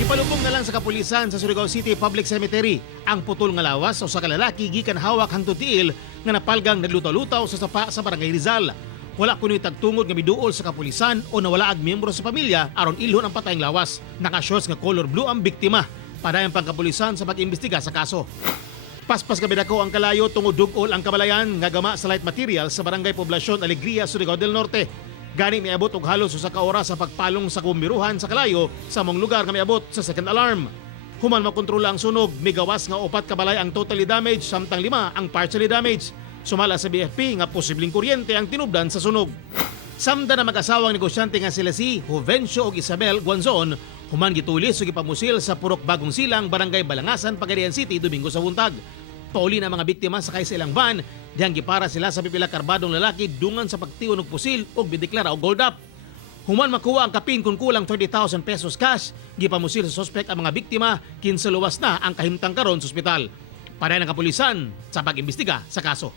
Gipalubong na lang sa kapulisan sa Surigao City Public Cemetery ang putol nga lawas o sa kalalaki gikan hawak hangtod tiil nga napalgang naglutaw-lutaw sa sapa sa Barangay Rizal. Wala kuno'y tagtungod nga miduol sa kapulisan o nawala ag miyembro sa pamilya aron ilhon ang patayng lawas. Naka-shorts nga color blue ang biktima. Padayon pang kapulisan sa pag-imbestiga sa kaso. Paspas kabidako ang kalayo tungod dugol ang kabalayan nga gama sa light material sa Barangay Poblacion Alegria, Surigao del Norte. Gani miabot og halos usa ka oras sa pagpalong sa kumbiruhan sa kalayo sa mong lugar nga miabot sa second alarm. Human makontrola ang sunog, migawas nga 4 ka balay ang totally damaged samtang 5 ang partially damaged. Sumala sa BFP nga posibleng kuryente ang tinubdan sa sunog. Samda na mag-asawang negosyante nga sila si Juvencio ug Isabel Guanzon, human gitulis ug ipamusil sa Purok Bagong Silang, Barangay Balangasan, Pagadian City, Domingo sa buntag. Pauli na mga biktima sakay sa ilang van, dihang gipara sila sa pipila karbadong lalaki dungan sa pagtiwan og pusil ug bideklara og gold up. Human makuha ang kapin kung kulang 30,000 pesos cash, gipamusil sa suspect ang mga biktima, kinsa luwas na ang kahimtang karon sa ospital. Padayon ang kapulisan sa pag-imbestiga sa kaso.